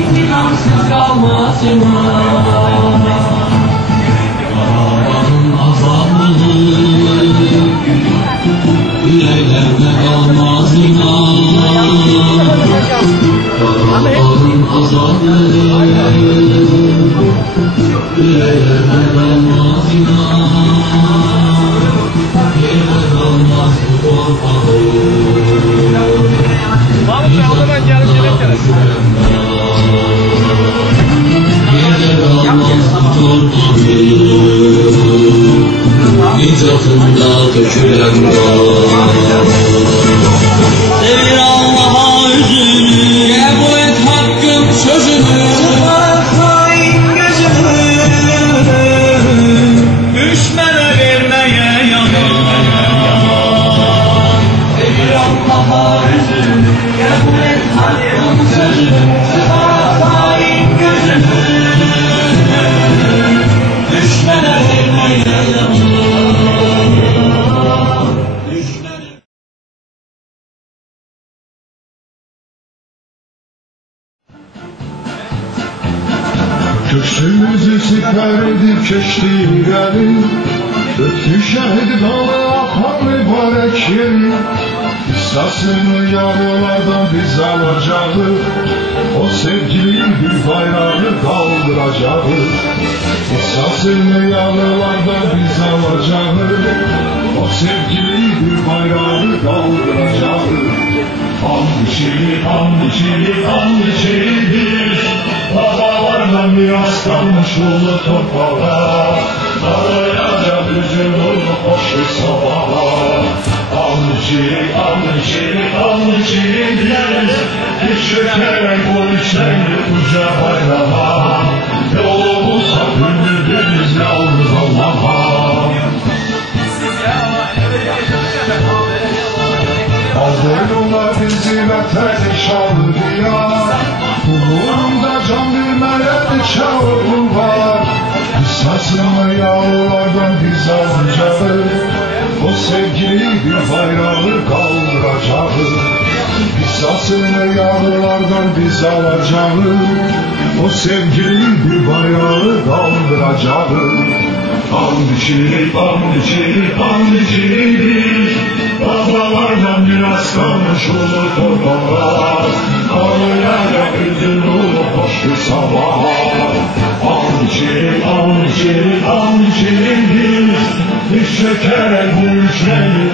İntikamsız kalmaz inan. Karavanın azabını yüreklerde kalmaz inan. Karavanın azabını yüreklerde kalmaz inan. Yerde kalmaz bu korkağım. Mahmut Bey, o zaman gelip gelirseniz. İcatında dökülen devir Allah'a üzünü, ebu et hakkın sözünü, hain gözünü, düşmene vermeye yaman. Devir Allah'a üzünü, ebu et hakkın sözünü, hain gözünü, düşmene vermeye yaman. Göğsümüzü siper edip keçtiğim gelin, öptü şehit dalı akan mübarek yerin. Kıssasını yavrulardan biz alacağız, o sevgili bir bayrağı kaldıracağız. Kıssasını yavrulardan biz alacağız, o sevgili bir bayrağı kaldıracağız. Anlaşılır, anlaşılır, anlaşılır. Babalardan miras kalmış ulu toprağa, arayacak üzüm oldu hoş bir sabaha. Anlaşılır, anlaşılır, anlaşılır. Düşürerek bu içlerini uca bayrağa, yolumuzda gündüz yalnız Allah'a. Aldırırlar bizi ve perişanlı diyar, uğrunda can vermeye çağrı var. Kıssasını yavrulardan biz alacağız, o sevgili bir bayrağı kaldıracağız. Kıssasını yavrulardan biz alacağız, o sevgili bir bayrağı kaldıracağız. Anlaşılır, anlaşılır, anlaşılır. Babalardan miras kalmış ulu toprağa, ağlayarak üzüm dolu hoş bir sabaha. Anlaşılır, anlaşılır, anlaşılır. Diş çökerek bu üçleri